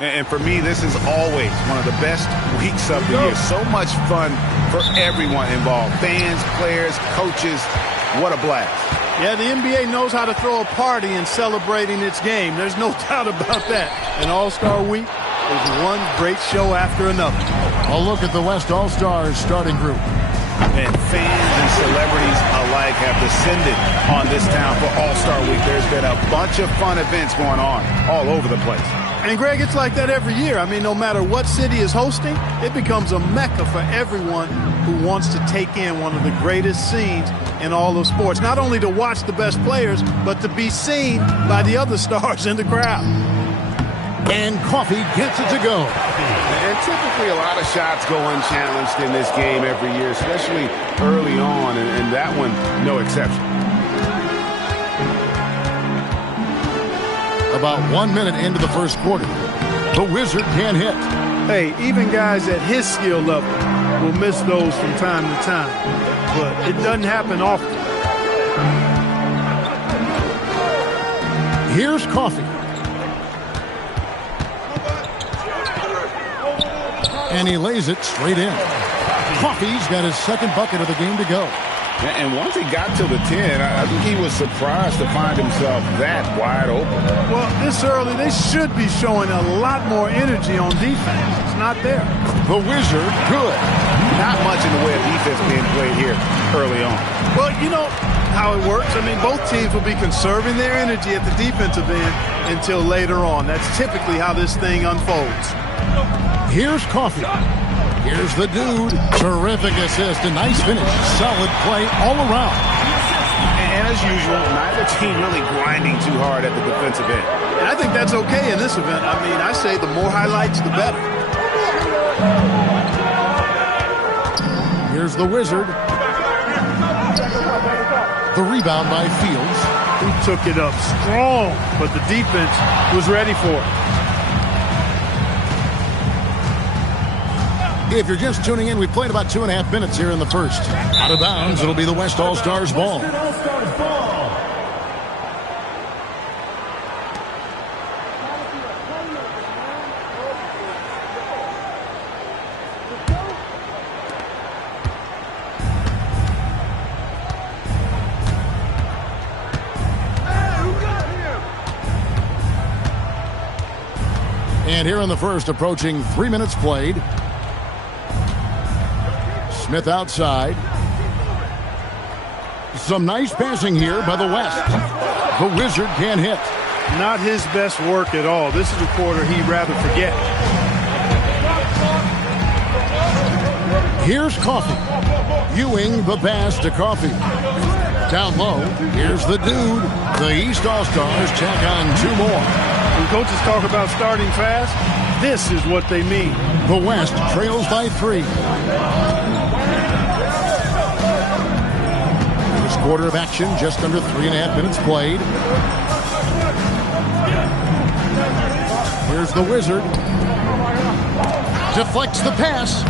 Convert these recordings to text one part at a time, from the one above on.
And for me, this is always one of the best weeks of the year. So much fun for everyone involved. Fans, players, coaches. What a blast. Yeah, the NBA knows how to throw a party in celebrating its game. There's no doubt about that. An All-Star Week is one great show after another. A look at the West All-Stars starting group. And fans and celebrities alike have descended on this town for All-Star Week. There's been a bunch of fun events going on all over the place. And, Greg, it's like that every year. I mean, no matter what city is hosting, it becomes a mecca for everyone who wants to take in one of the greatest scenes in all of sports. Not only to watch the best players, but to be seen by the other stars in the crowd. And Coffee gets it to go. And typically a lot of shots go unchallenged in this game every year, especially early on, and that one, no exception. About 1 minute into the first quarter, the Wizard can't hit. Hey, even guys at his skill level will miss those from time to time, but it doesn't happen often. Here's Coffee. And he lays it straight in. Coffee's got his second bucket of the game to go. And once he got to the 10, I think he was surprised to find himself that wide open. Well, this early, they should be showing a lot more energy on defense. It's not there. The Wizard, good. Not much in the way of defense being played here early on. Well, you know how it works. I mean, both teams will be conserving their energy at the defensive end until later on. That's typically how this thing unfolds. Here's Coffee. Here's the dude. Terrific assist. A nice finish. Solid play all around. And as usual, neither team really grinding too hard at the defensive end. And I think that's okay in this event. I mean, I say the more highlights, the better. Here's the Wizard. The rebound by Fields. He took it up strong, but the defense was ready for it. If you're just tuning in, we played about 2.5 minutes here in the first. Out of bounds, it'll be the West All-Stars ball. And here in the first, approaching 3 minutes played. Smith outside. Some nice passing here by the West. The Wizard can't hit. Not his best work at all. This is a quarter he'd rather forget. Here's Coffee. Ewing the pass to Coffee. Down low, here's the dude. The East All-Stars check on 2 more. When coaches talk about starting fast, this is what they mean. The West trails by 3. Quarter of action, just under 3.5 minutes played. Here's the Wizard. Deflects the pass.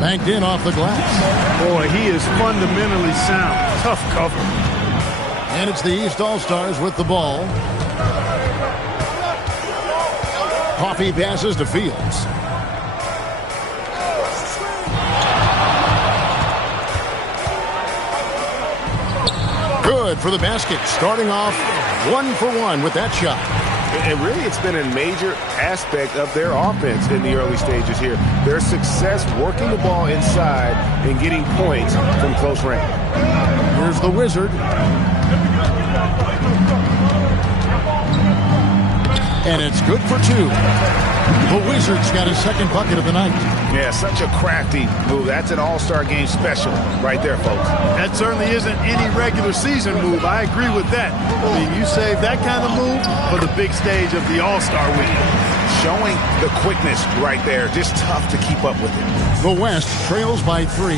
Banked in off the glass. Boy, he is fundamentally sound. Tough cover. And it's the East All-Stars with the ball. Coffee passes to Fields. Good for the basket, starting off 1 for 1 with that shot. And really, it's been a major aspect of their offense in the early stages here. Their success working the ball inside and getting points from close range. Here's the Wizard. And it's good for 2. The Wizards got his second bucket of the night. Yeah, such a crafty move. That's an all-star game special right there, folks. That certainly isn't any regular season move. I agree with that. I mean, you save that kind of move for the big stage of the All-Star Week. Showing the quickness right there. Just tough to keep up with it. The West trails by 3.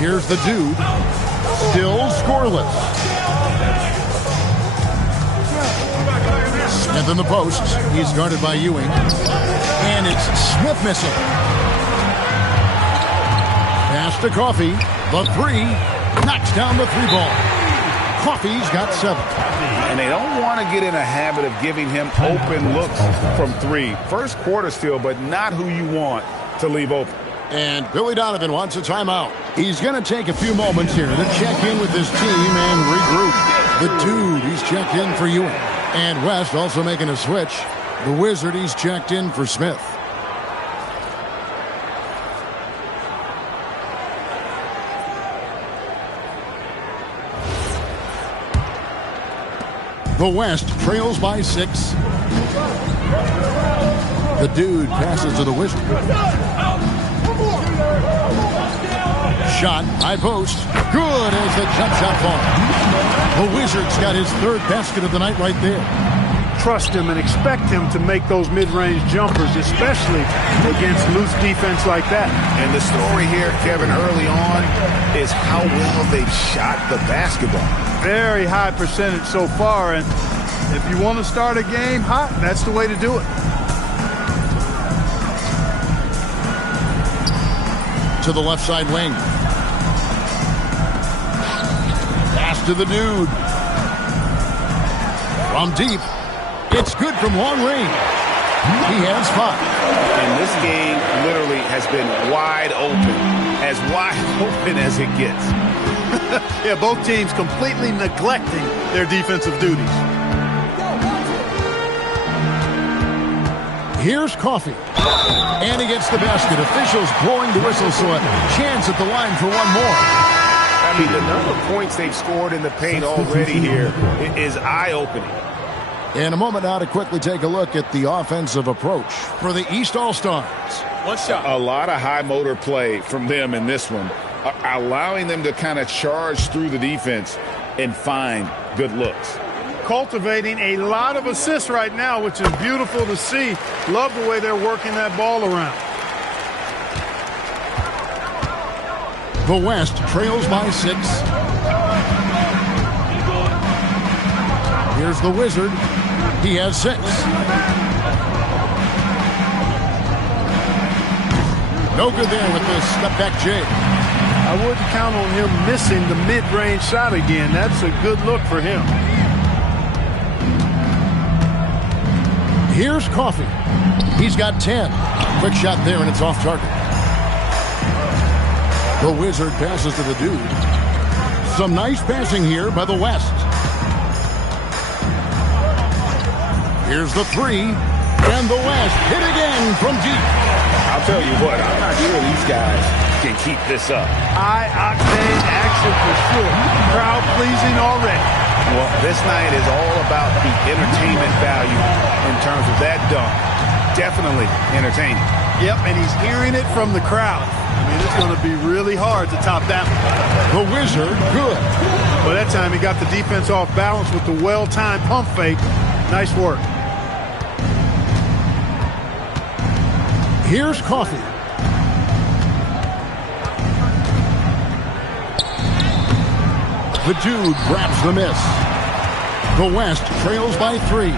Here's the dude. Still scoreless. Smith in the post. He's guarded by Ewing. And it's Smith missing. Pass to Coffee. The 3. Knocks down the 3 ball. Coffey's got 7. And they don't want to get in a habit of giving him open looks from 3. First quarter still, but not who you want to leave open. And Billy Donovan wants a timeout. He's going to take a few moments here to check in with his team and regroup. The Dude, he's checked in for Ewing. And West also making a switch. The Wizard, he's checked in for Smith. The West trails by 6. The Dude passes to the Wizard. Shot, high post. Good as the jump shot falls. The Wizard's got his 3rd basket of the night right there. Trust him and expect him to make those mid-range jumpers, especially against loose defense like that. And the story here, Kevin, early on is how well they've shot the basketball. Very high percentage so far, and if you want to start a game hot, that's the way to do it. To the left side wing. Pass to the Dude. From deep. It's good from long range. He has 5. And this game literally has been wide open as it gets. Yeah, both teams completely neglecting their defensive duties. Here's Coffey. And he gets the basket. Officials blowing the whistle, so a chance at the line for one more. I mean, the number of points they've scored in the paint already here is eye-opening. In a moment now to quickly take a look at the offensive approach for the East All-Stars. One shot. A lot of high motor play from them in this one, allowing them to kind of charge through the defense and find good looks. Cultivating a lot of assists right now, which is beautiful to see. Love the way they're working that ball around. The West trails by 6. Here's the Wizard. He has 6. No good there with the step-back J. I wouldn't count on him missing the mid-range shot again. That's a good look for him. Here's Coffey. He's got 10. Quick shot there, and it's off target. The Wizard passes to the Dude. Some nice passing here by the West. Here's the 3. And the West hit again from deep. I'll tell you what, I'm not sure these guys can keep this up. High-octane action for sure. Crowd-pleasing already. Well, this night is all about the entertainment value in terms of that dunk. Definitely entertaining. Yep, and he's hearing it from the crowd. I mean, it's going to be really hard to top that one. The Wizard, good. Well, that time he got the defense off balance with the well-timed pump fake. Nice work. Here's Coffey. The Dude grabs the miss. The West trails by 3. And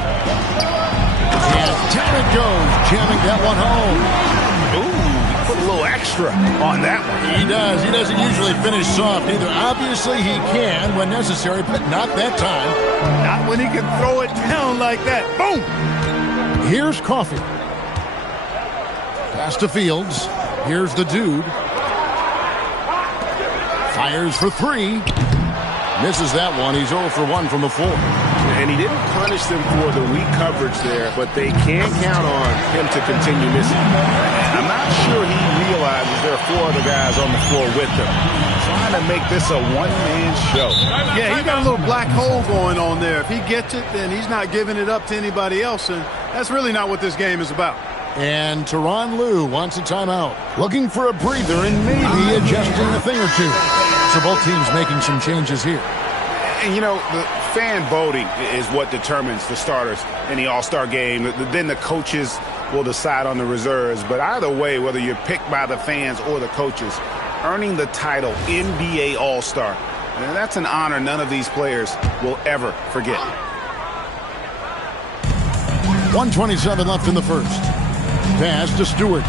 down it goes, jamming that one home. Ooh, put a little extra on that one. He does. He doesn't usually finish soft either. Obviously, he can when necessary, but not that time. Not when he can throw it down like that. Boom! Here's Coffey. Pass to Fields. Here's the Dude. Fires for 3. Misses that one. He's 0 for 1 from the floor. And he didn't punish them for the weak coverage there, but they can count on him to continue missing. I'm not sure he realizes there are 4 other guys on the floor with him. Trying to make this a one-man show. Yeah, he's got a little black hole going on there. If he gets it, then he's not giving it up to anybody else, and that's really not what this game is about. And Tyronn Lue wants a timeout. Looking for a breather and maybe adjusting a thing or two. So both teams making some changes here. And, you know, the fan voting is what determines the starters in the All-Star game. Then the coaches will decide on the reserves. But either way, whether you're picked by the fans or the coaches, earning the title NBA All-Star, and that's an honor none of these players will ever forget. 1:27 left in the first. Pass to Stewart.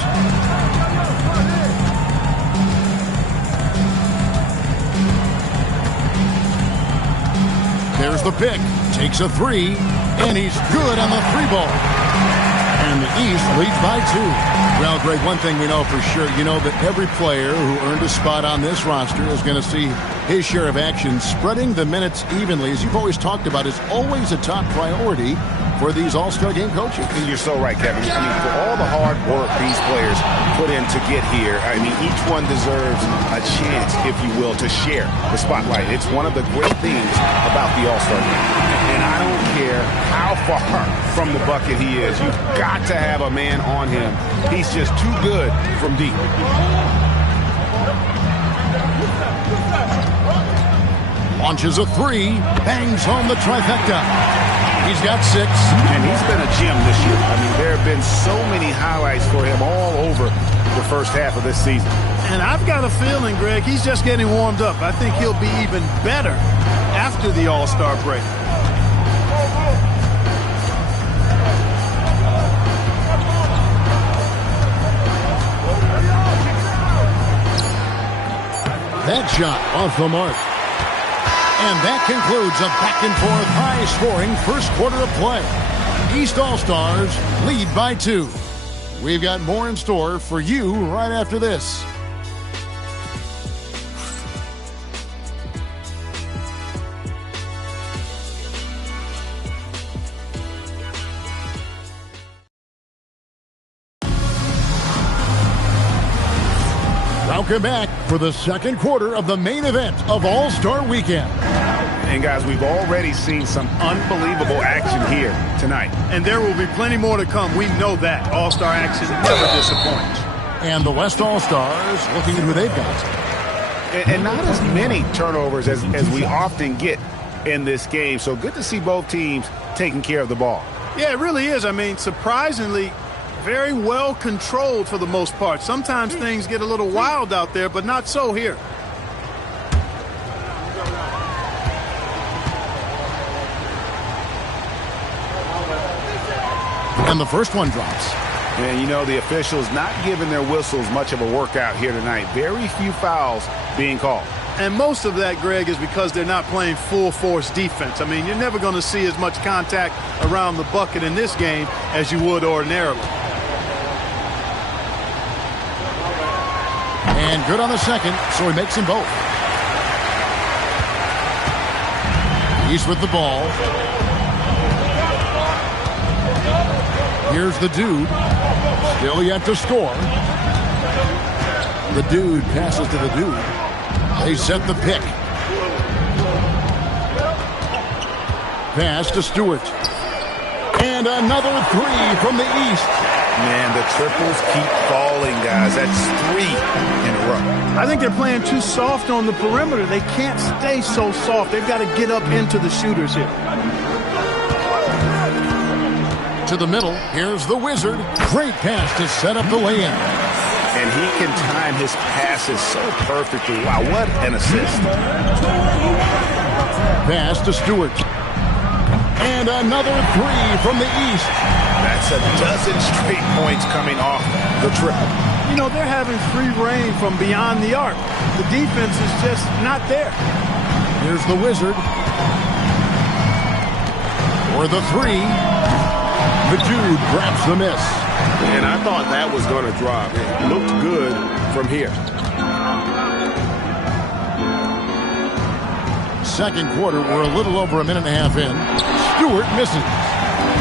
There's the pick. Takes a three. And he's good on the three ball. And the East leads by 2. Well, Greg, one thing we know for sure, you know that every player who earned a spot on this roster is going to see his share of action. Spreading the minutes evenly, as you've always talked about, is always a top priority for these All-Star game coaches. And you're so right, Kevin. I mean, for all the hard work these players put in to get here, I mean, each one deserves a chance, if you will, to share the spotlight. It's one of the great things about the All-Star game. And I don't care how far from the bucket he is. You've got to have a man on him. He's just too good from deep. Launches a three. Bangs home the trifecta. He's got 6. And he's been a gem this year. I mean, there have been so many highlights for him all over the first half of this season. And I've got a feeling, Greg, he's just getting warmed up. I think he'll be even better after the All-Star break. That shot off the mark. And that concludes a back-and-forth, high-scoring first quarter of play. East All-Stars lead by 2. We've got more in store for you right after this. Welcome back for the second quarter of the main event of All-Star Weekend. And, guys, we've already seen some unbelievable action here tonight. And there will be plenty more to come. We know that. All-Star action never disappoints. And the West All-Stars looking at who they've got. And not as many turnovers as we often get in this game. So good to see both teams taking care of the ball. Yeah, it really is. I mean, surprisingly, very well controlled for the most part. Sometimes things get a little wild out there, but not so here. And the first one drops. And, you know, the officials not giving their whistles much of a workout here tonight. Very few fouls being called. And most of that, Greg, is because they're not playing full-force defense. I mean, you're never going to see as much contact around the bucket in this game as you would ordinarily. And good on the second, so he makes them both. He's with the ball. Here's the dude. Still yet to score. The dude passes to the dude. They set the pick. Pass to Stewart. And another three from the East. Man, the triples keep falling, guys. That's 3 in a row. I think they're playing too soft on the perimeter. They can't stay so soft. They've got to get up into the shooters here. To the middle. Here's the Wizard. Great pass to set up the lay-in. And he can time his passes so perfectly. Wow, what an assist. Pass to Stewart. And another three from the East. That's a dozen straight points coming off the triple. You know, they're having free reign from beyond the arc. The defense is just not there. Here's the Wizard. For the three. The dude grabs the miss. And I thought that was going to drop. It looked good from here. Second quarter, we're a little over a minute and a half in. Stewart misses.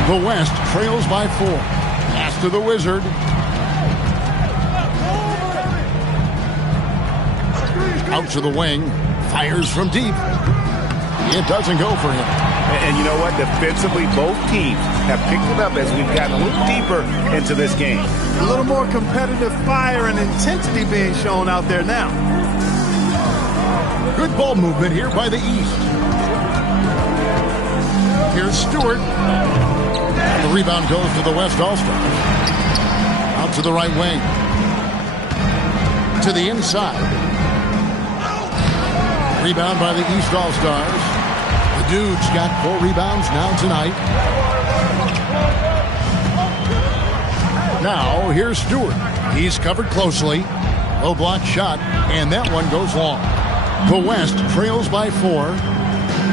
The West trails by 4. Pass to the Wizard. Out to the wing. Fires from deep. It doesn't go for him. And you know what? Defensively, both teams have picked it up as we've gotten a little deeper into this game. A little more competitive fire and intensity being shown out there now. Good ball movement here by the East. Here's Stewart. And the rebound goes to the West All-Stars. Out to the right wing. To the inside. Rebound by the East All-Stars. The dude's got 4 rebounds now tonight. Now, here's Stewart. He's covered closely. Low block shot, and that one goes long. The West trails by 4.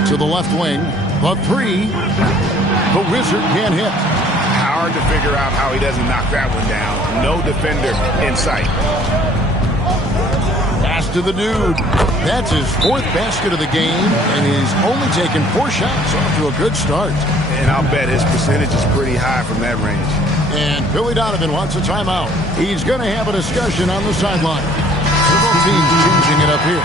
To the left wing. The three. The Wizard can't hit. Hard to figure out how he doesn't knock that one down. No defender in sight. Pass to the Dude. That's his 4th basket of the game, and he's only taken 4 shots off to a good start. And I'll bet his percentage is pretty high from that range. And Billy Donovan wants a timeout. He's going to have a discussion on the sideline. Several teams changing it up here.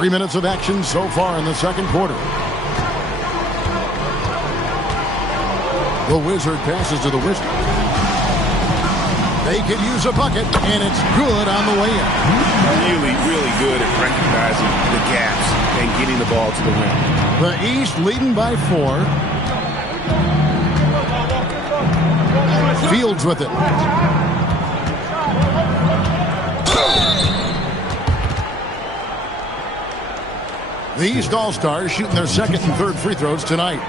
3 minutes of action so far in the second quarter. The Wizard passes to the Wizard. They could use a bucket, and it's good on the way in. Really, really good at recognizing the gaps and getting the ball to the rim. The East leading by 4. Fields with it. The East All-Stars shooting their 2nd and 3rd free throws tonight.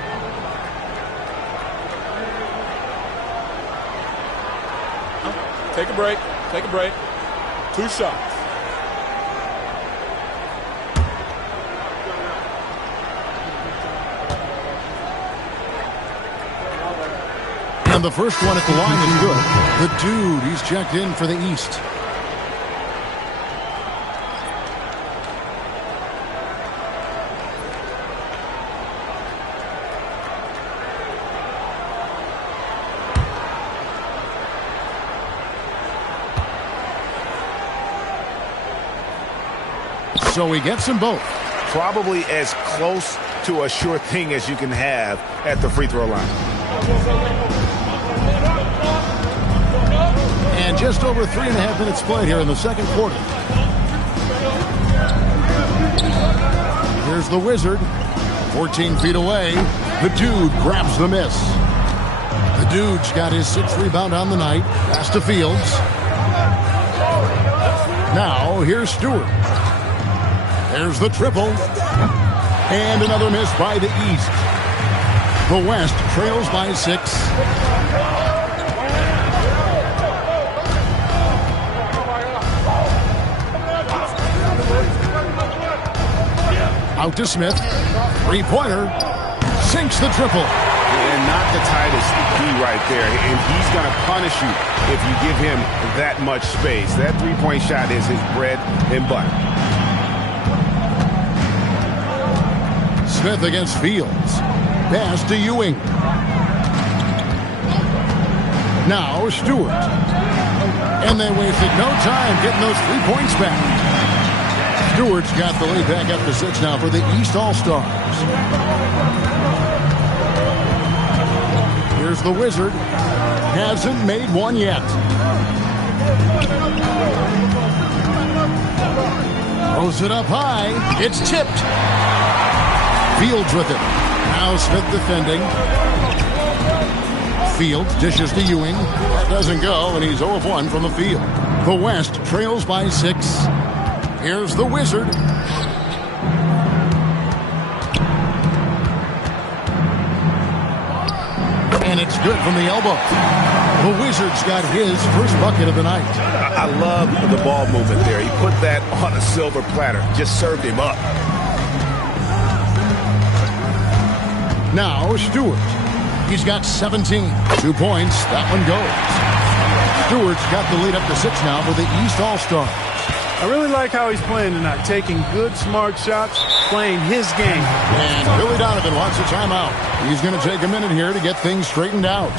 Take a break. Take a break. 2 shots. And the first one at the line is good. The Dude, he's checked in for the East. So he gets them both. Probably as close to a sure thing as you can have at the free throw line. And just over 3.5 minutes played here in the second quarter. Here's the Wizard. 14 feet away. The Dude grabs the miss. The Dude's got his 6th rebound on the night. Pass to Fields. Now here's Stewart. There's the triple. And another miss by the East. The West trails by 6. Out to Smith. 3-pointer. Sinks the triple. And not the tightest D right there. And he's going to punish you if you give him that much space. That 3-point shot is his bread and butter. Smith against Fields. Pass to Ewing. Now Stewart. And they wasted no time getting those 3 points back. Stewart's got the lead back up to 6 now for the East All-Stars. Here's the Wizard. Hasn't made one yet. Throws it up high. It's tipped. Fields with it. Now Smith defending. Fields dishes to Ewing. That doesn't go, and he's 0 of 1 from the field. The West trails by 6. Here's the Wizard. And it's good from the elbow. The Wizard's got his first bucket of the night. I love the ball movement there. He put that on a silver platter. Just served him up. Now Stewart. He's got 17. 2 points. That one goes. Stewart's got the lead up to 6 now for the East All-Stars. I really like how he's playing tonight. Taking good, smart shots, playing his game. And Billy Donovan wants a timeout. He's going to take a minute here to get things straightened out.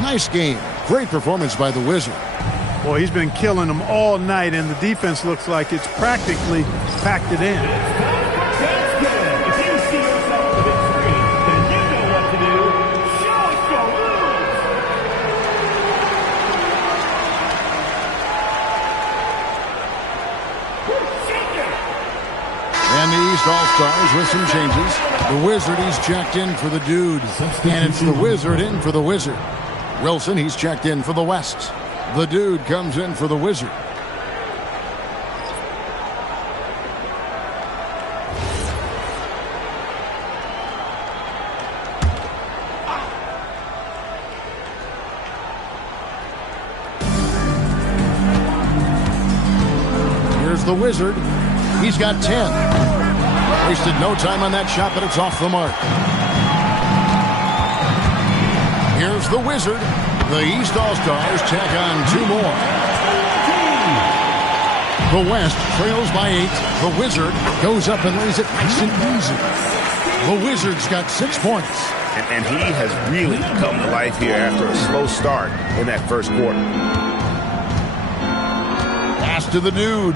Nice game. Great performance by the Wizard. Boy, he's been killing them all night, and the defense looks like it's practically packed it in. And the East All-Stars with some changes. The Wizard, he's checked in for the Dude. And it's the Wizard in for the Wizard. Wilson, he's checked in for the West. The Dude comes in for the Wizard. Here's the Wizard. He's got 10. Wasted no time on that shot, but it's off the mark. Here's the Wizard. The East All-Stars tack on 2 more. The West trails by 8. The Wizard goes up and lays it nice and easy. The Wizard's got 6 points. And he has really come to life here after a slow start in that first quarter. Pass to the Dude.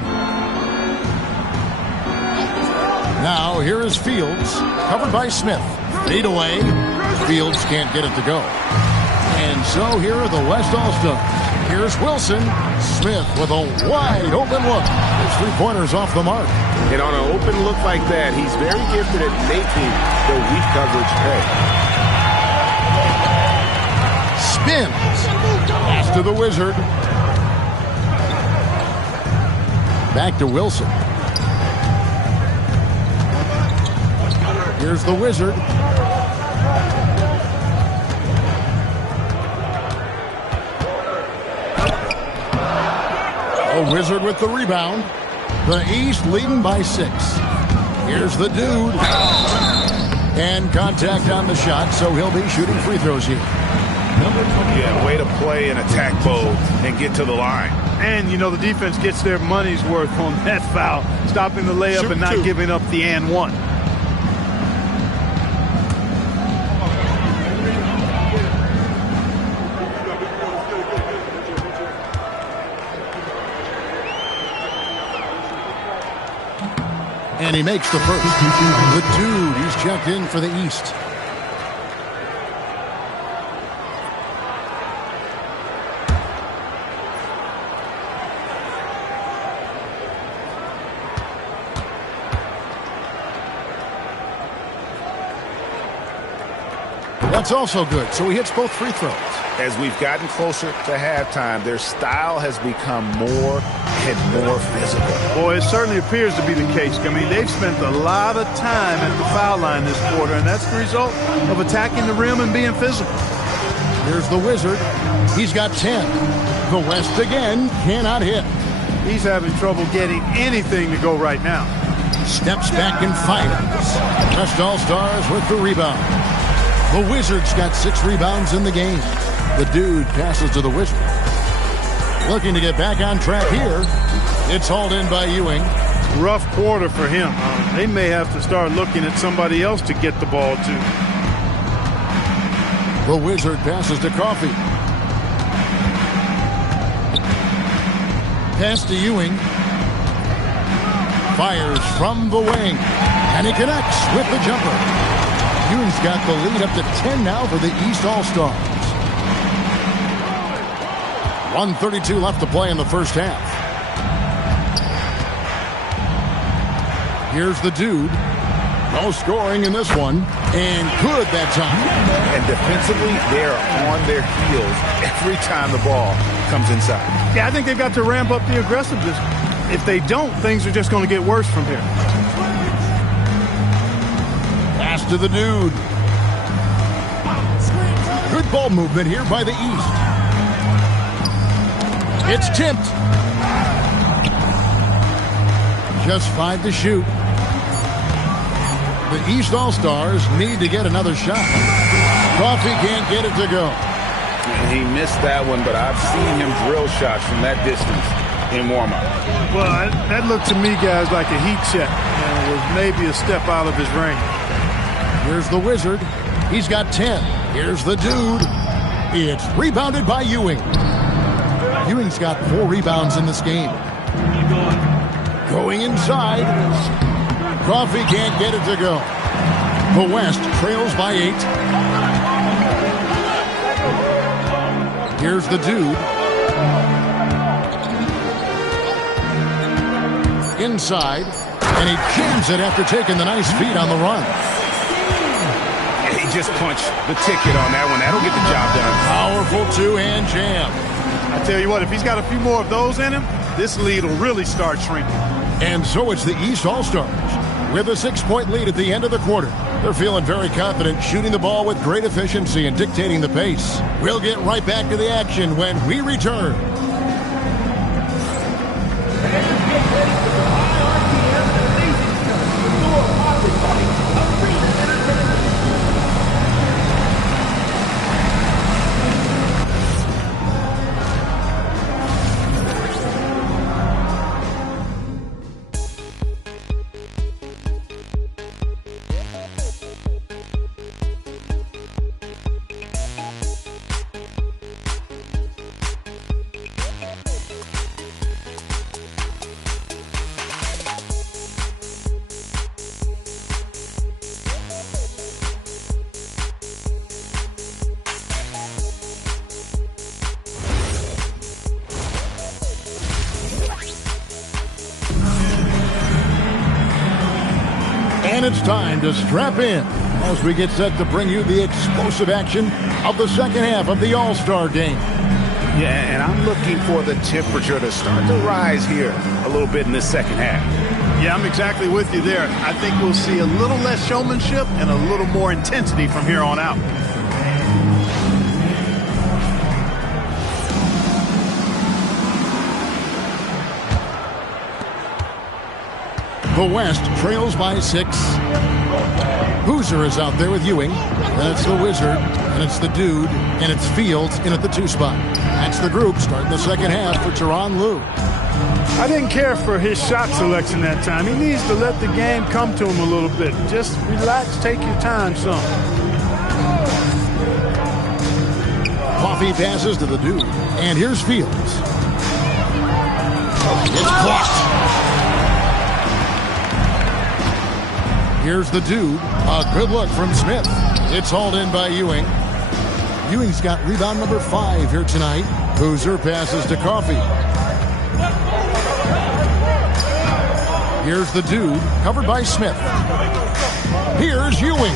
Now here is Fields, covered by Smith. Fade away. Fields can't get it to go. And so here are the West All-Stars. Here's Wilson. Smith with a wide open look. His 3-pointers off the mark. And on an open look like that, he's very gifted at making the weak coverage pay. Spins. Pass to the Wizard. Back to Wilson. Here's the Wizard. The Wizard with the rebound. The East leading by 6. Here's the Dude. And contact on the shot, so he'll be shooting free throws here. Yeah, way to play in attack mode and get to the line. And, you know, the defense gets their money's worth on that foul, stopping the layup and not giving up the and one. And he makes the first. The Dude, he's checked in for the East. That's also good, so he hits both free throws. As we've gotten closer to halftime, their style has become more and more physical. Boy, it certainly appears to be the case. I mean, they've spent a lot of time at the foul line this quarter, and that's the result of attacking the rim and being physical. Here's the Wizard. He's got 10. The West again cannot hit. He's having trouble getting anything to go right now. Steps back and fires. West All-Stars with the rebound. The Wizards got 6 rebounds in the game. The Dude passes to the Wizard. Looking to get back on track here. It's hauled in by Ewing. Rough quarter for him. They may have to start looking at somebody else to get the ball to. The Wizard passes to Coffey. Pass to Ewing. Fires from the wing. And he connects with the jumper. Ewing's got the lead up to 10 now for the East All-Stars. 1:32 left to play in the first half. Here's the Dude. No scoring in this one. And good that time. And defensively, they're on their heels every time the ball comes inside. Yeah, I think they've got to ramp up the aggressiveness. If they don't, things are just going to get worse from here. Pass to the Dude. Good ball movement here by the East. It's tipped. Just 5 to shoot. The East All-Stars need to get another shot. Coffey can't get it to go. He missed that one, but I've seen him drill shots from that distance in warm-up. Well, that looked to me, guys, like a heat check. And it was maybe a step out of his range. Here's the Wizard. He's got 10. Here's the Dude. It's rebounded by Ewing. Ewing's got 4 rebounds in this game. Going inside. Coffey can't get it to go. The West trails by 8. Here's the Dude. Inside. And he jams it after taking the nice feed on the run. He just punched the ticket on that one. That'll get the job done. Powerful 2-hand jam. I tell you what, if he's got a few more of those in him, this lead will really start shrinking. And so it's the East All-Stars with a 6-point lead at the end of the quarter. They're feeling very confident, shooting the ball with great efficiency and dictating the pace. We'll get right back to the action when we return. And it's time to strap in as we get set to bring you the explosive action of the second half of the All-Star game. Yeah, and I'm looking for the temperature to start to rise here a little bit in this second half. Yeah, I'm exactly with you there. I think we'll see a little less showmanship and a little more intensity from here on out. The West trails by 6. Boozer is out there with Ewing. Then it's the Wizard, and it's the Dude, and it's Fields in at the 2 spot. That's the group starting the second half for Tyronn Lue. I didn't care for his shot selection that time. He needs to let the game come to him a little bit. Just relax, take your time some. Coffee passes to the Dude, and here's Fields. It's blocked. Here's the Dude. A good look from Smith. It's hauled in by Ewing. Ewing's got rebound number 5 here tonight. Boozer passes to Coffee. Here's the Dude, covered by Smith. Here's Ewing.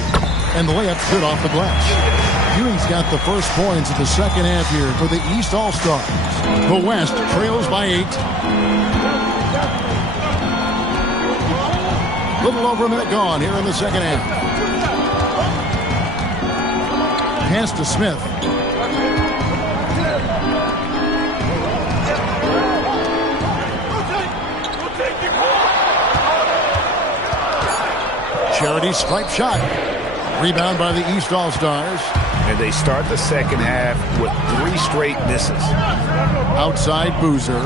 And the layup's good off the glass. Ewing's got the first points of the second half here for the East All-Stars. The West trails by 8. Little over a minute gone here in the second half. Pass to Smith. Charity stripe shot. Rebound by the East All-Stars. And they start the second half with 3 straight misses. Outside Boozer.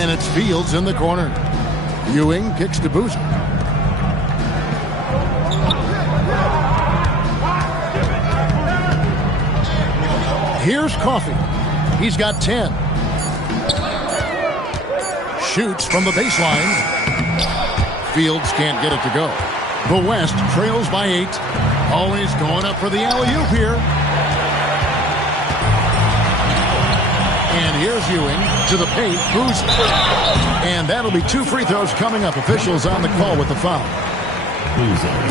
And it's Fields in the corner. Ewing kicks to Boozer. Here's Coffee. He's got 10. Shoots from the baseline. Fields can't get it to go. The West trails by 8. Always going up for the alley-oop here. And here's Ewing to the paint. Boozer. And that'll be 2 free throws coming up. Officials on the call with the foul.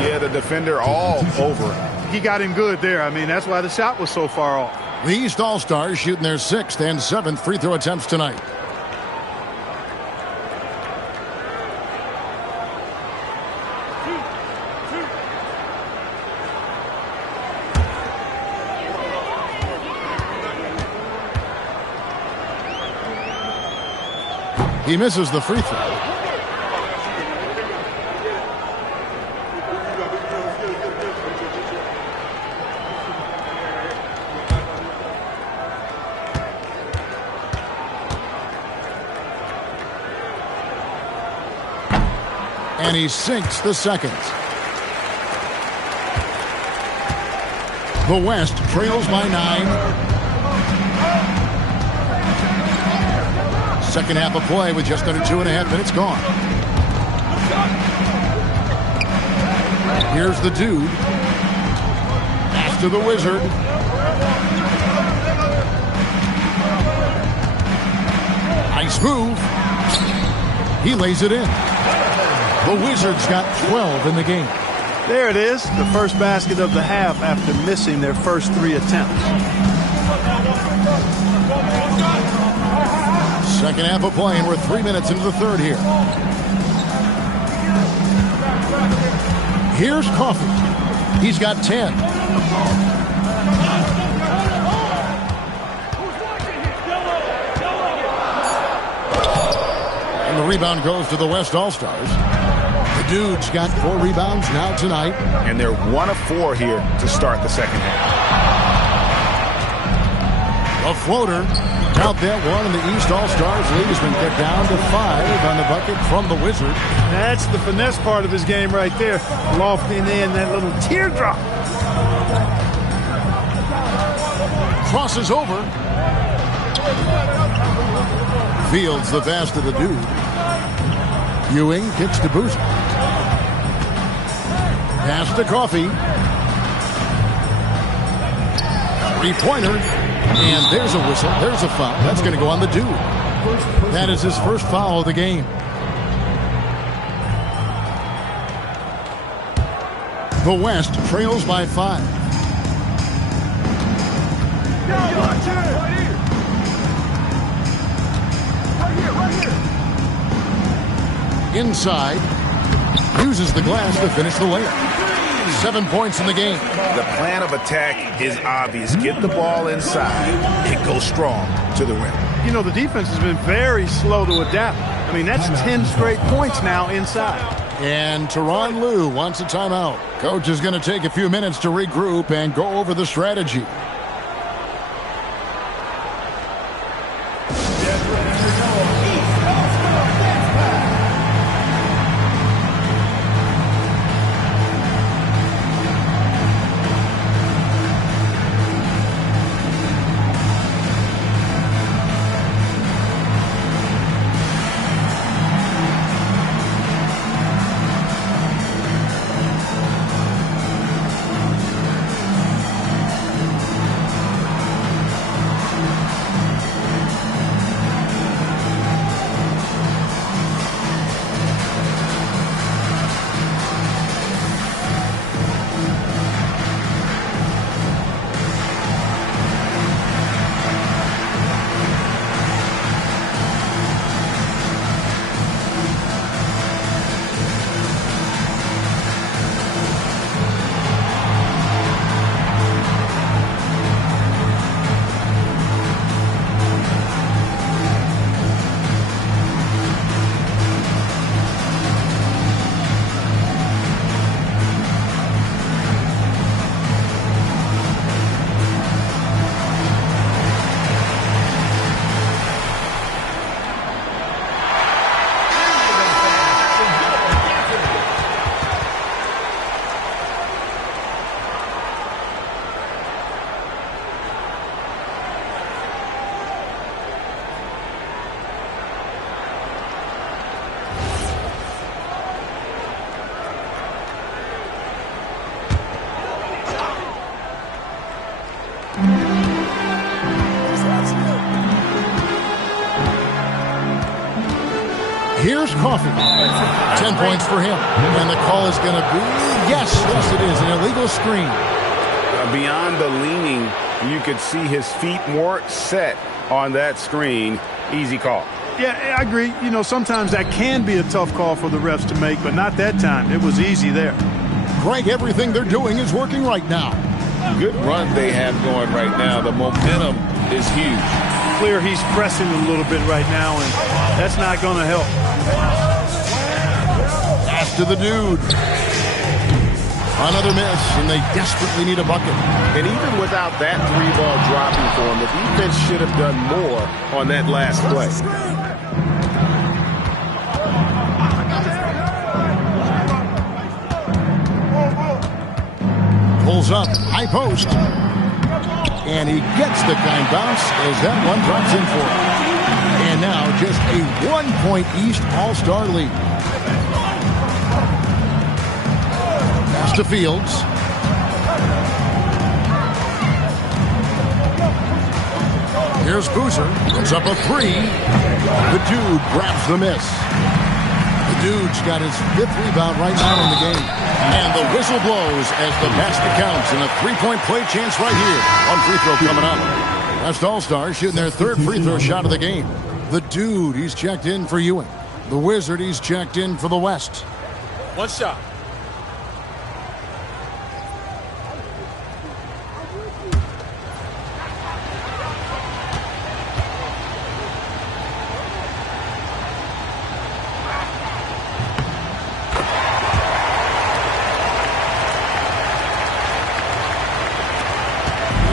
Yeah, the defender all over. He got him good there. I mean, that's why the shot was so far off. The East All-Stars shooting their 6th and 7th free throw attempts tonight. He misses the free throw. And he sinks the second. The West trails by 9. Second half of play with just under 2.5 minutes gone. Here's the Dude. Pass to the Wizard. Nice move. He lays it in. The Wizards got 12 in the game. There it is, the first basket of the half after missing their first 3 attempts. Second half of play, and we're 3 minutes into the third here. Here's Coffee. He's got 10. And the rebound goes to the West All-Stars. The Dude's got 4 rebounds now tonight. And they're 1 of 4 here to start the second half. A floater. Count that one, and the East All-Stars lead has been cut down to 5 on the bucket from the Wizard. That's the finesse part of his game right there. Lofting in that little teardrop. Crosses over. Fields the pass to the Dude. Ewing kicks to Boozer. Pass to Coffee. 3-pointer. And there's a whistle. There's a foul. That's going to go on the Dude. That is his first foul of the game. The West trails by 5. Inside. Uses the glass to finish the layup. 7 points in the game. The plan of attack is obvious. Get the ball inside and go strong to the rim. You know, the defense has been very slow to adapt. I mean, that's 10 straight points now inside. And Tyronn Lue wants a timeout. Coach is going to take a few minutes to regroup and go over the strategy. Here's Coffee. 10 points for him. And the call is going to be, yes, it is, an illegal screen. Beyond the leaning, you could see his feet more set on that screen. Easy call. Yeah, I agree. You know, sometimes that can be a tough call for the refs to make, but not that time. It was easy there. Greg, everything they're doing is working right now. Good run they have going right now. The momentum is huge. Clear he's pressing a little bit right now, and that's not going to help. Pass to the dude. Another miss, and they desperately need a bucket. And even without that three ball dropping for him, the defense should have done more on that last play. Pulls up, high post. And he gets the kind bounce as that one drops in for him. And now just a 1-point East All-Star lead. Pass to Fields. Here's Boozer. Puts up a three. The dude grabs the miss. The dude's got his 5th rebound right now in the game. And the whistle blows as the basket counts, and a 3-point play chance right here. One free throw coming up. West All-Stars shooting their 3rd free throw shot of the game. The dude, he's checked in for Ewing. The Wizard, he's checked in for the West. One shot.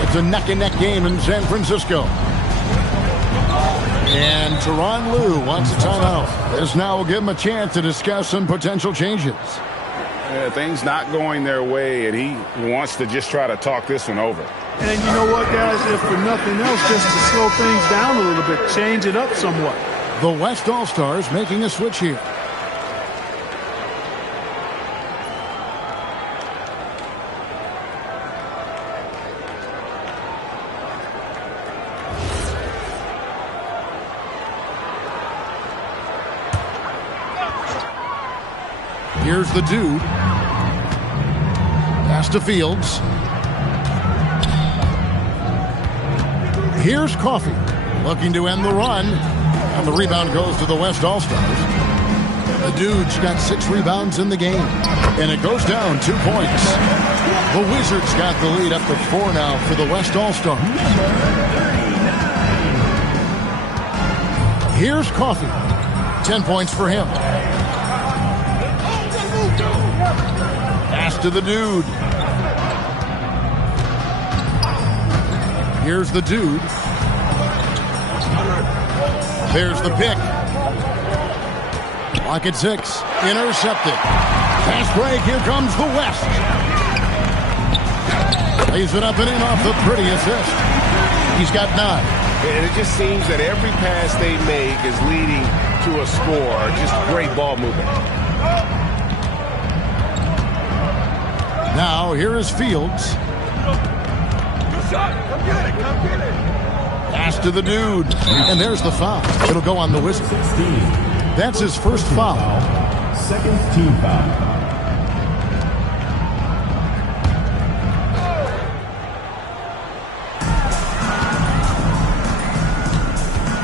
It's a neck-and-neck game in San Francisco. And Tyronn Lue wants a timeout. This now will give him a chance to discuss some potential changes. Things not going their way, and he wants to just try to talk this one over. And you know what, guys? If for nothing else, just to slow things down a little bit, change it up somewhat. The West All-Stars making a switch here. Here's the dude. to Fields. Here's Coffee, looking to end the run. And the rebound goes to the West All-Stars. The Dudes got 6 rebounds in the game. And it goes down 2 points. The Wizards got the lead up to 4 now for the West All-Stars. Here's Coffee. 10 points for him. Pass to the Dude. Here's the Dude. There's the pick. Clock at 6. Intercepted. Fast break. Here comes the West. Lays it up and in off the pretty assist. He's got 9. And it just seems that every pass they make is leading to a score. Just great ball movement. Now, here is Fields. Pass to the Dude. And there's the foul. It'll go on the Wizards. That's his first foul. Second team foul.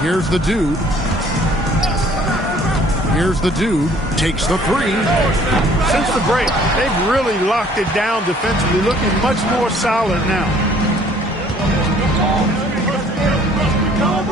Here's the Dude. Here's the Dude. Takes the 3. Since the break, they've really locked it down defensively, looking much more solid now.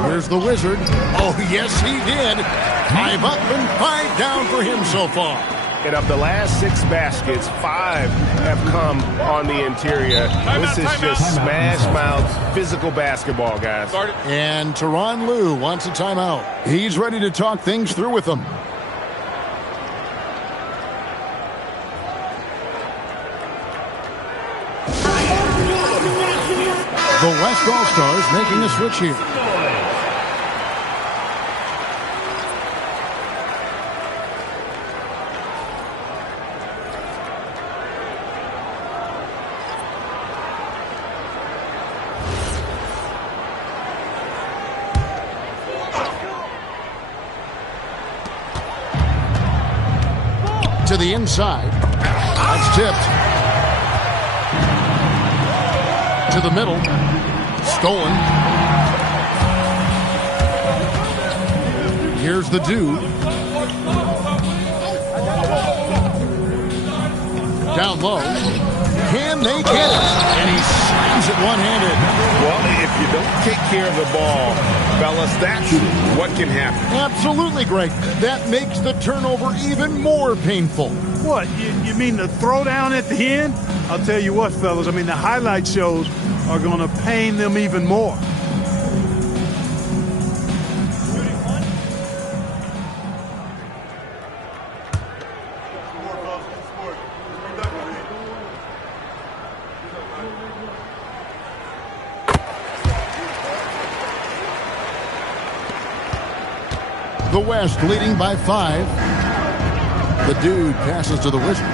Here's the Wizard. Oh, yes, he did. 5 up and 5 down for him so far. And of the last 6 baskets, 5 have come on the interior. This is just smash mouth, physical basketball, guys. And Tyronn Lue wants a timeout. He's ready to talk things through with them. The West All-Stars making a switch here. To the inside. That's tipped. To the middle. Stolen. Here's the Dude. Down low. Can they get it? And he slams it one-handed. Well, if you don't take care of the ball, fellas, that's what can happen. Absolutely, Greg. That makes the turnover even more painful. What, you mean the throwdown at the end? I'll tell you what, fellas, I mean, the highlight shows are going to pain them even more. The West leading by 5. The Dude passes to the Wizard.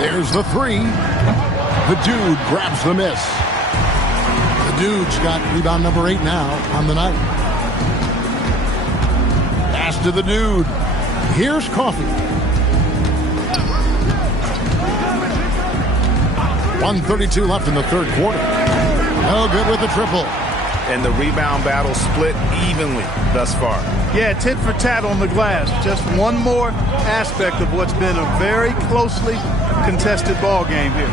There's the 3. The Dude grabs the miss. The Dude's got rebound number 8 now on the night. Pass to the Dude. Here's Coffee. 1:32 left in the third quarter. No good with the triple. And the rebound battle split evenly thus far. Yeah, tit for tat on the glass. Just one more aspect of what's been a very closely contested ball game here.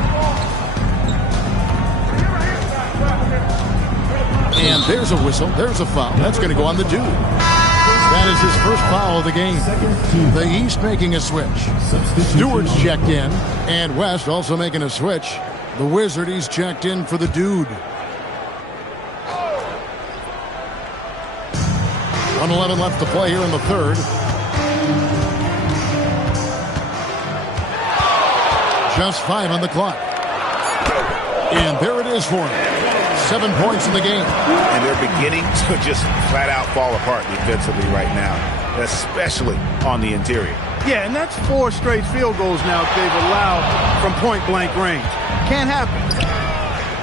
And there's a whistle. There's a foul. That's going to go on the Dude. That is his first foul of the game. The East making a switch. Stewart's checked in. And West also making a switch. The Wizard, he's checked in for the Dude. 1:11 left to play here in the third. Just 5 on the clock. And there it is for him. 7 points in the game. And they're beginning to just flat out fall apart defensively right now, especially on the interior. Yeah, and that's 4 straight field goals now they've allowed from point-blank range. Can't happen.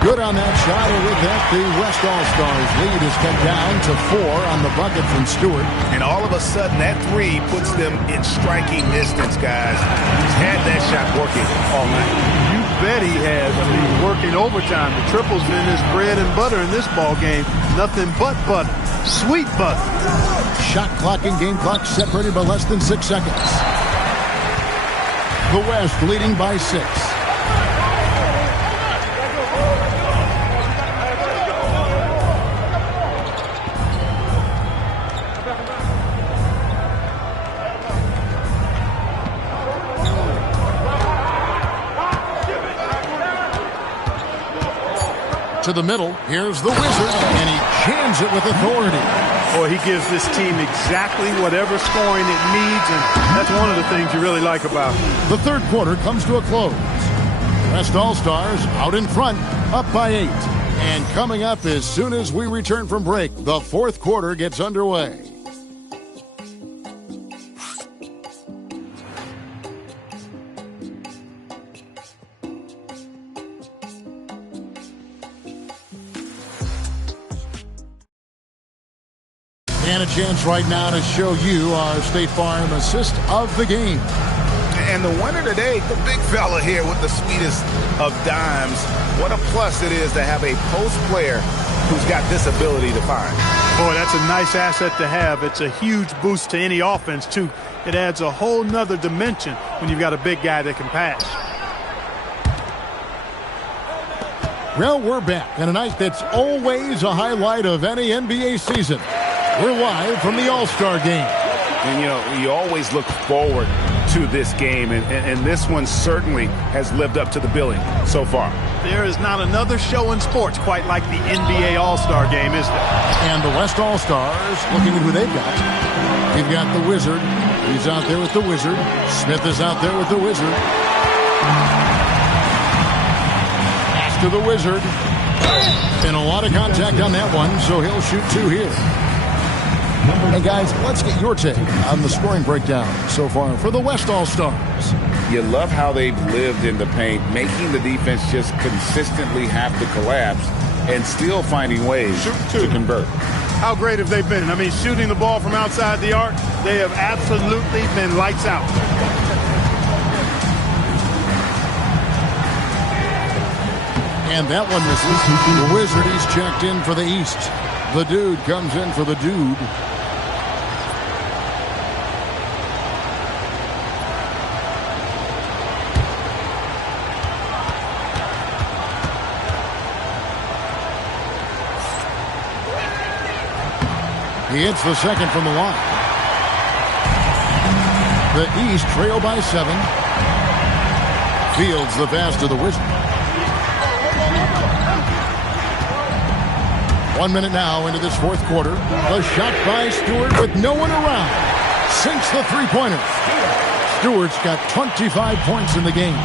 Good on that shot, and with that, the West All-Stars lead is cut down to 4 on the bucket from Stewart. And all of a sudden, that three puts them in striking distance, guys. He's had that shot working all night. You bet he has. I mean, working overtime. The triple's been his bread and butter in this ball game. Nothing but butter. Sweet butter. Shot clock and game clock separated by less than 6 seconds. The West leading by 6. To the middle, here's the Wizard, and he jams it with authority. Boy, he gives this team exactly whatever scoring it needs, and that's one of the things you really like about him. The third quarter comes to a close. West All-Stars out in front, up by 8. And coming up as soon as we return from break, the fourth quarter gets underway. And a chance right now to show you our State Farm assist of the game. And the winner today, the big fella here with the sweetest of dimes. What a plus it is to have a post player who's got this ability to find. Boy, that's a nice asset to have. It's a huge boost to any offense, too. It adds a whole nother dimension when you've got a big guy that can pass. Well, we're back, and a night that's always a highlight of any NBA season. We're live from the All-Star game. And, you know, you always look forward to this game, and this one certainly has lived up to the billing so far. There is not another show in sports quite like the NBA All-Star game, is there? And the West All-Stars, looking at who they've got. We've got the Wizard. He's out there with the Wizard. Smith is out there with the Wizard. Pass to the Wizard. And a lot of contact on that one, so he'll shoot 2 here. Hey, guys, let's get your take on the scoring breakdown so far for the West All-Stars. You love how they've lived in the paint, making the defense just consistently have to collapse and still finding ways to convert. How great have they been? I mean, shooting the ball from outside the arc, they have absolutely been lights out. And that one misses. The Wizard, he's checked in for the East. The Dude comes in for the Dude. He hits the second from the line. The East trail by 7. Fields the pass to the Wizard. 1 minute now into this fourth quarter. The shot by Stewart with no one around. Sinks the three-pointer. Stewart's got 25 points in the game.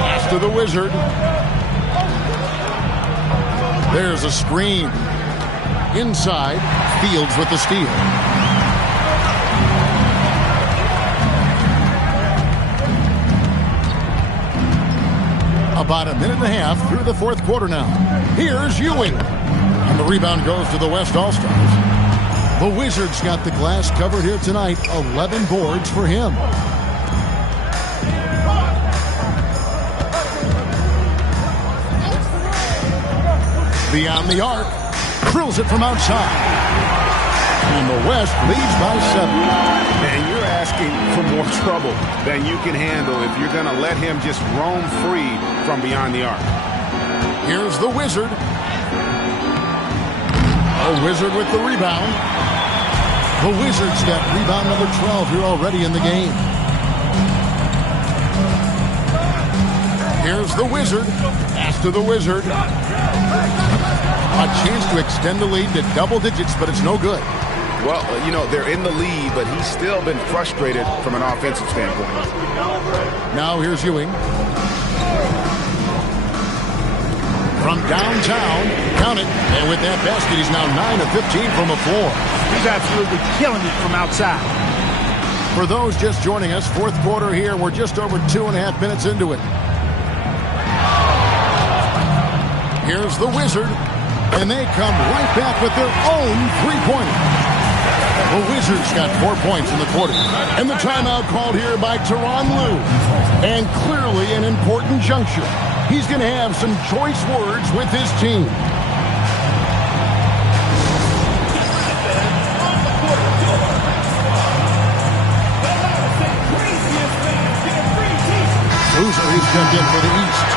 Pass to the Wizard. There's a screen. Inside, Fields with the steal. About a minute and a half through the fourth quarter now. Here's Ewing. And the rebound goes to the West All-Stars. The Wizards got the glass covered here tonight. 11 boards for him. Beyond the arc. Drills it from outside. And the West leads by 7. And you're asking for more trouble than you can handle if you're going to let him just roam free from beyond the arc. Here's the Wizard. A Wizard with the rebound. The Wizards got rebound number 12 here already in the game. Here's the Wizard. Pass to the Wizard. A chance to extend the lead to double digits, but it's no good. Well, you know, they're in the lead, but he's still been frustrated from an offensive standpoint. Now here's Ewing. From downtown, count it, and with that basket, he's now 9 of 15 from the floor. He's absolutely killing it from outside. For those just joining us, fourth quarter here, we're just over 2.5 minutes into it. Here's the Wizard, and they come right back with their own three-pointer. The Wizards got 4 points in the quarter. And the timeout called here by Tyronn Lue. And clearly an important juncture. He's going to have some choice words with his team. Boozer is jumped in for the East.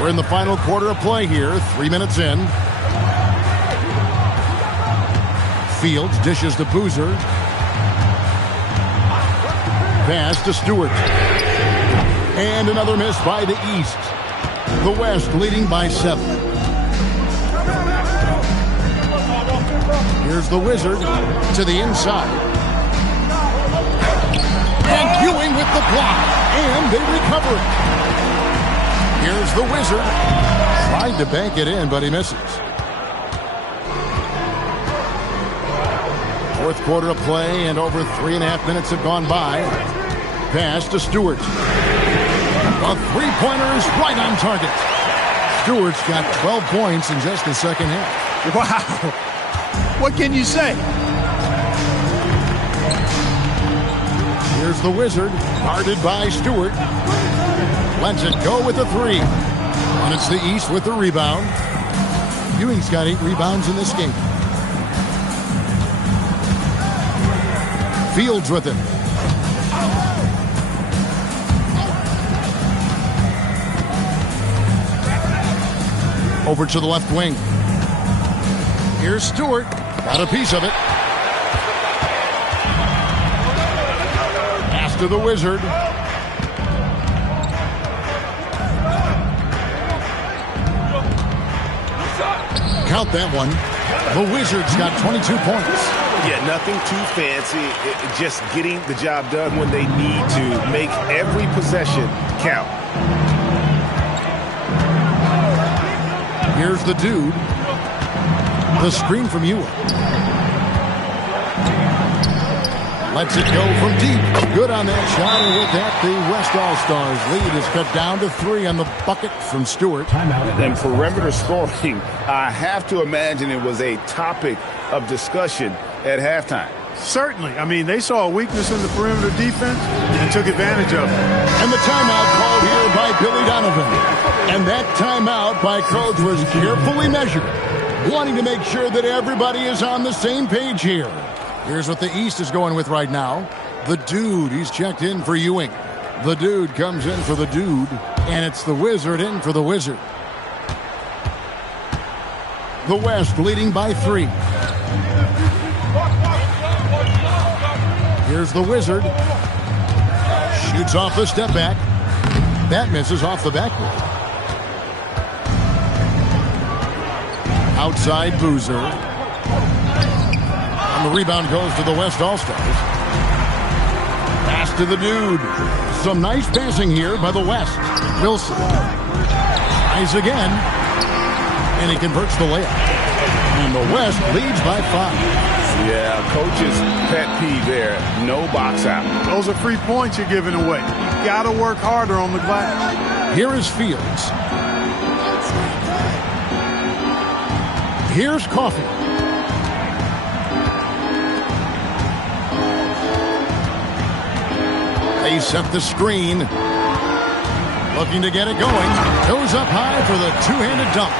We're in the final quarter of play here, 3 minutes in. Fields dishes to Boozer. Pass to Stewart. And another miss by the East. The West leading by 7. Here's the Wizard to the inside. And Ewing with the block. And they recover it. Here's the Wizard. Tried to bank it in, but he misses. Fourth quarter of play, and over 3.5 minutes have gone by. Pass to Stewart. A three-pointer is right on target. Stewart's got 12 points in just the second half. Wow. What can you say? Here's the Wizard, guarded by Stewart. Lets it go with a three. And it's the East with the rebound. Ewing's got 8 rebounds in this game. Fields with it. Over to the left wing. Here's Stewart. Got a piece of it. Pass to the Wizard. Count that one. The Wizards got 22 points. Yeah, nothing too fancy. Just getting the job done when they need to. Make every possession count. Here's the dude. The screen from Ewing. Lets it go from deep. Good on that shot, and with that, the West All-Stars lead is cut down to 3 on the bucket from Stewart. And perimeter scoring, I have to imagine it was a topic of discussion at halftime. Certainly. I mean, they saw a weakness in the perimeter defense and took advantage of it. And the timeout called here by Billy Donovan. And that timeout by Coach was carefully measured, wanting to make sure that everybody is on the same page here. Here's what the East is going with right now. The dude, he's checked in for Ewing. The dude comes in for the dude, and it's the Wizard in for the Wizard. The West leading by 3. Here's the Wizard. Shoots off the step back. That misses off the backboard. Outside Boozer. And the rebound goes to the West All-Stars. Pass to the dude. Some nice passing here by the West. Wilson. Tries again. And he converts the layup. And the West leads by 5. Yeah, coach's pet peeve there. No box out. Those are free points you're giving away. You got to work harder on the glass. Here is Fields. Here's Coffey. They set the screen. Looking to get it going. Goes up high for the two-handed dunk.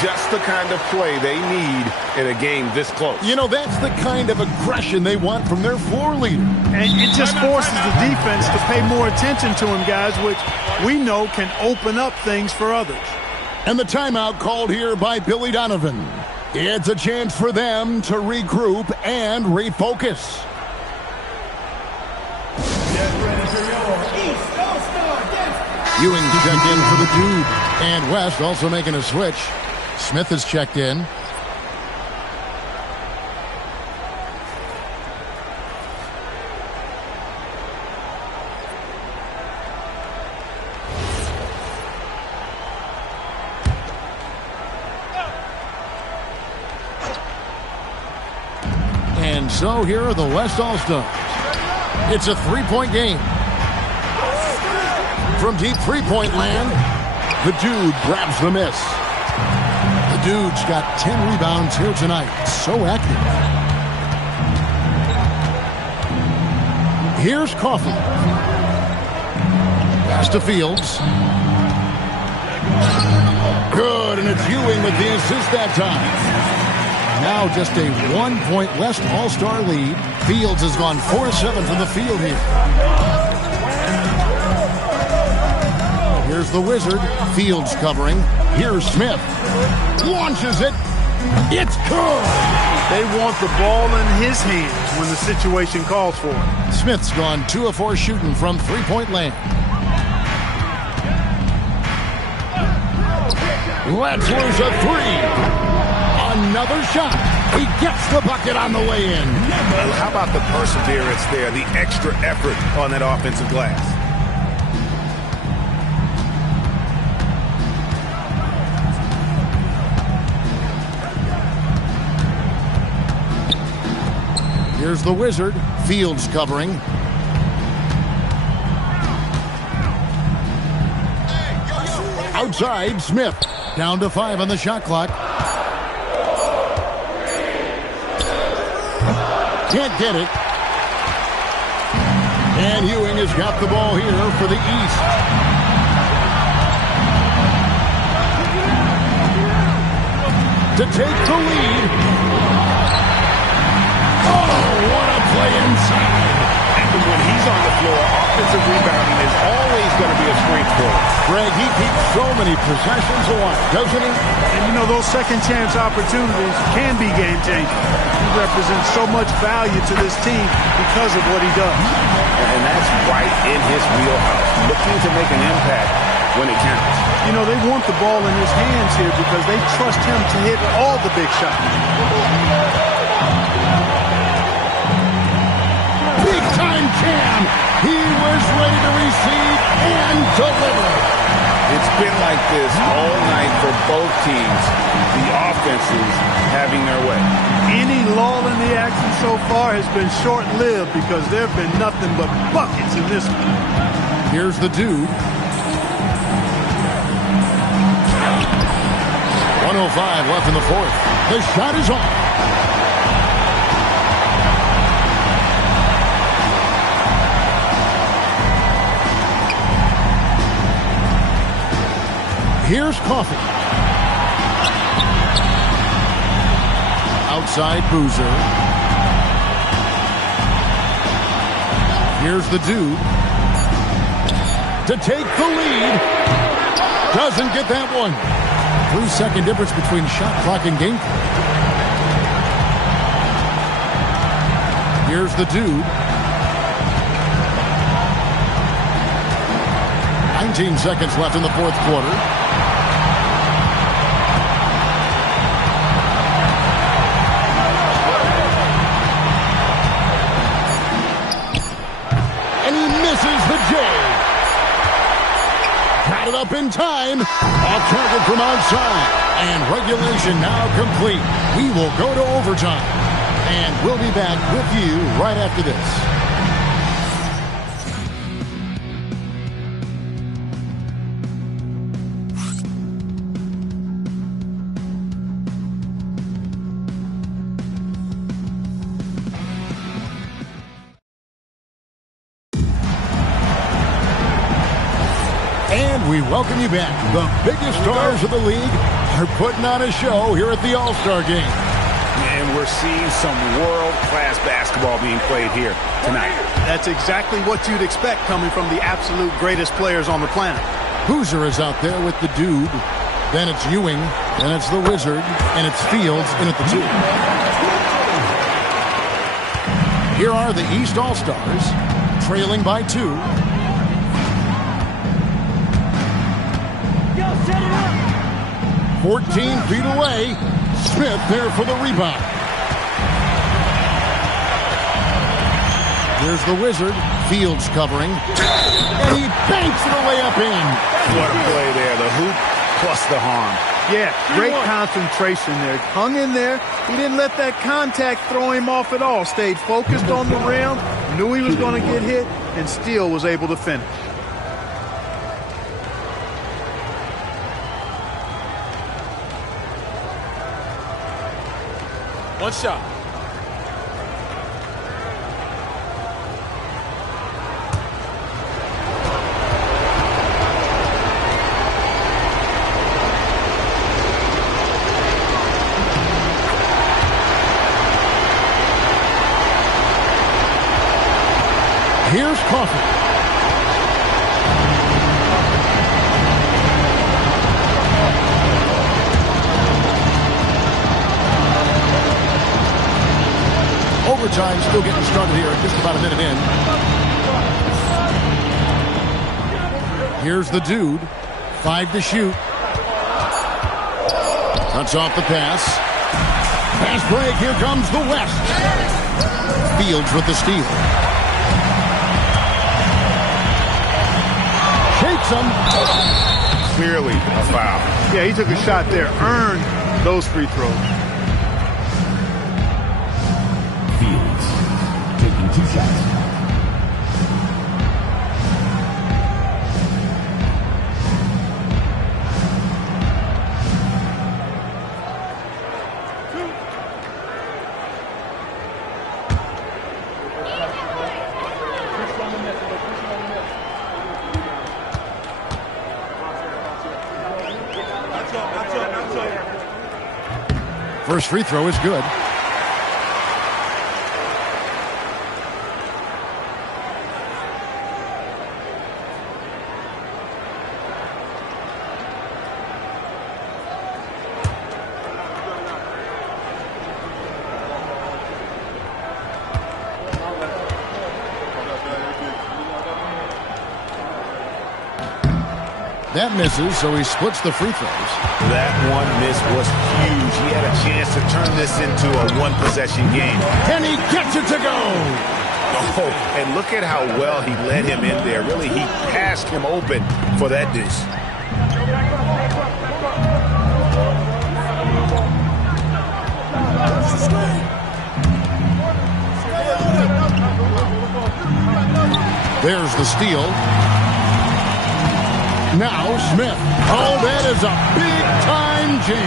Just the kind of play they need in a game this close. You know, that's the kind of aggression they want from their floor leader. And it just forces the defense to pay more attention to him, guys, which we know can open up things for others. And the timeout called here by Billy Donovan. It's a chance for them to regroup and refocus. Ewing checked in for the dude. And West also making a switch. Smith has checked in. And so here are the West All-Stars. It's a three-point game. From deep three-point land, the dude grabs the miss. The dude's got 10 rebounds here tonight. So active. Here's Coffee. Pass to Fields. Good, and it's Ewing with the assist that time. Now just a 1-point West All-Star lead. Fields has gone 4-7 from the field here. Here's the Wizard. Fields covering. Here's Smith. Launches it. It's good. They want the ball in his hands when the situation calls for it. Smith's gone 2 of 4 shooting from three-point land. Let's lose a 3. Another shot. He gets the bucket on the way in. How about the perseverance there, the extra effort on that offensive glass? Here's the Wizard. Fields covering. Outside, Smith. Down to 5 on the shot clock. Can't get it. And Ewing has got the ball here for the East. To take the lead. Oh, what a play inside. And when he's on the floor, offensive rebounding is always going to be a strength for him. Greg, he keeps so many possessions alive, doesn't he? And you know, those second chance opportunities can be game changing. He represents so much value to this team because of what he does. And that's right in his wheelhouse, looking to make an impact when it counts. You know, they want the ball in his hands here because they trust him to hit all the big shots. Big time jam. He was ready to receive and deliver. It's been like this all night for both teams. The offenses having their way. Any lull in the action so far has been short-lived because there have been nothing but buckets in this one. Here's the dude. 1:05 left in the fourth. The shot is off. Here's Coffee. Outside Boozer. Here's the dude. To take the lead. Doesn't get that one. 3-second difference between shot clock and game clock. Here's the dude. 19 seconds left in the fourth quarter. And he misses the J. Got it up in time. Off target from outside. And regulation now complete. We will go to overtime. And we'll be back with you right after this. We welcome you back. The biggest stars of the league are putting on a show here at the All-Star Game. And we're seeing some world-class basketball being played here tonight. That's exactly what you'd expect coming from the absolute greatest players on the planet. Boozer is out there with the dude. Then it's Ewing. Then it's the Wizard. And it's Fields in at the 2. Here are the East All-Stars, trailing by 2. 14 feet away. Smith there for the rebound. Here's the Wizard. Fields covering. And he banks it away up in. What a play there. The hoop plus the harm. Yeah, great concentration there. Hung in there. He didn't let that contact throw him off at all. Stayed focused on the rim, knew he was going to get hit, and still was able to finish. One shot. Here's Coffee. Overtime still getting started here, just about a minute in. Here's the dude. 5 to shoot. Cuts off the pass. Pass break. Here comes the West. Fields with the steal. Shakes him. Clearly a foul. Yeah, he took a shot there. Earned those free throws. Fields taking 2 shots. First free throw is good. That misses, so he splits the free throws. That one miss was huge. He had a chance to turn this into a one-possession game. And he gets it to go. Oh, and look at how well he led him in there. Really, he passed him open for that dish. There's the steal. Now Smith. Oh, that is a big-time jam.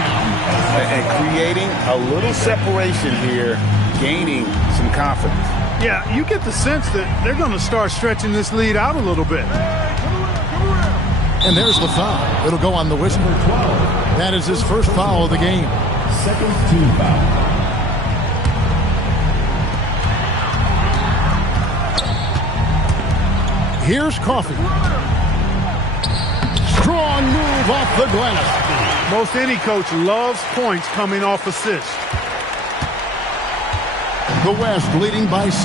And creating a little separation here, gaining some confidence. Yeah, you get the sense that they're going to start stretching this lead out a little bit. And there's the foul. It'll go on the whistle. That is his first foul of the game. Second team foul. Here's Coffee. Strong move off the glass. Most any coach loves points coming off assists. The West leading by 6.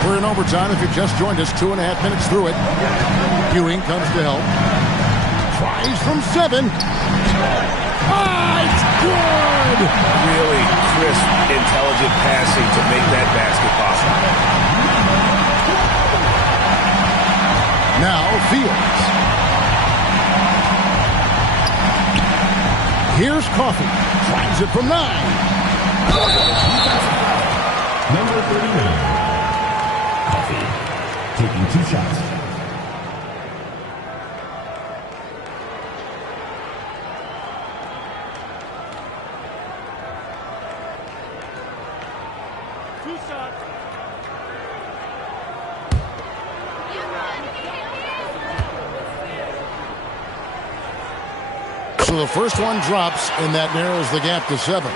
We're in overtime. If you just joined us, 2.5 minutes through it. Ewing comes to help. Tries from 7. It's good! Really crisp, intelligent passing to make that basket possible. Now Fields. Here's Coffee. Finds it from 9. Number 39. Coffee taking 2 shots. So the first one drops, and that narrows the gap to 7.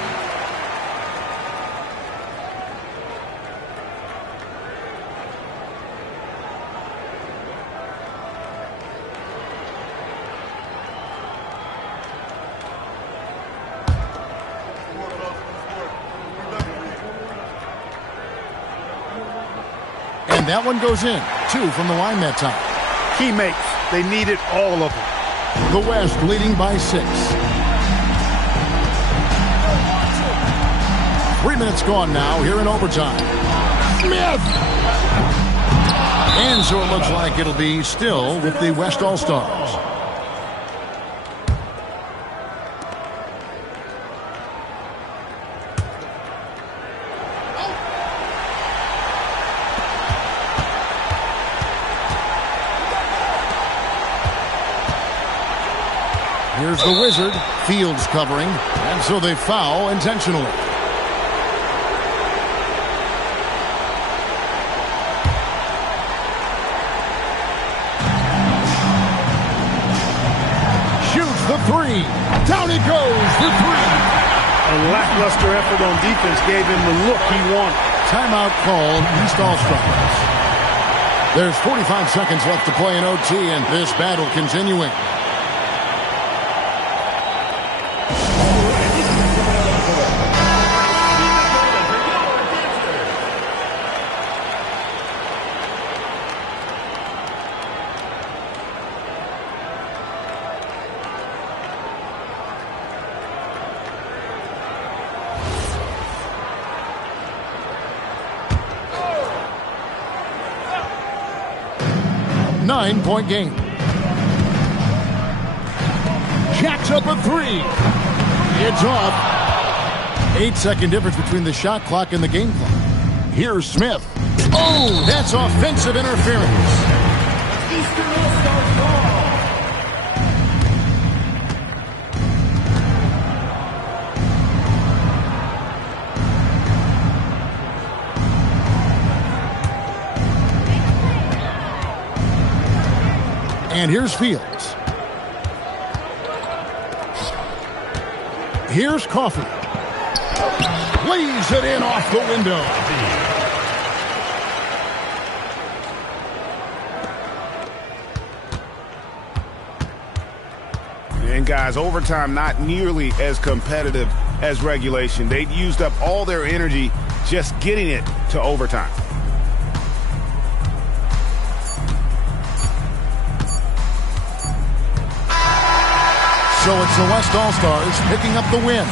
And that one goes in. 2 from the line that time. Teammates, they needed all of them. The West leading by 6. 3 minutes gone now here in overtime. Smith! And so it looks like it'll be still with the West All-Stars. Here's the Wizard. Fields covering. And so they foul intentionally. Shoots the three. Down he goes for three. A lackluster effort on defense gave him the look he wanted. Timeout called East All-Stars. There's 45 seconds left to play in OT, and this battle continuing. Nine-point game. Jacks up a three. It's off. 8-second difference between the shot clock and the game clock. Here's Smith. Oh, that's offensive interference. Eastern All-Star ball. And here's Fields. Here's Coffey. Lays it in off the window. And guys, overtime not nearly as competitive as regulation. They'd used up all their energy just getting it to overtime. So it's the West All-Stars picking up the win.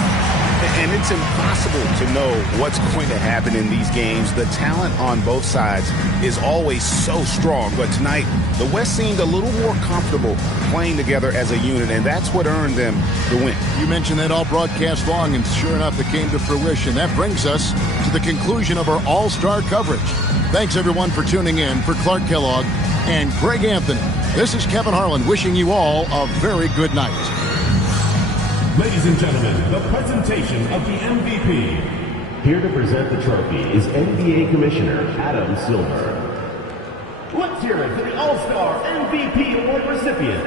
And it's impossible to know what's going to happen in these games. The talent on both sides is always so strong. But tonight, the West seemed a little more comfortable playing together as a unit, and that's what earned them the win. You mentioned that all broadcast long, and sure enough, it came to fruition. That brings us to the conclusion of our All-Star coverage. Thanks, everyone, for tuning in. For Clark Kellogg and Greg Anthony, this is Kevin Harlan wishing you all a very good night. Ladies and gentlemen, the presentation of the MVP. Here to present the trophy is NBA Commissioner Adam Silver. Let's hear it for the All-Star MVP Award recipient,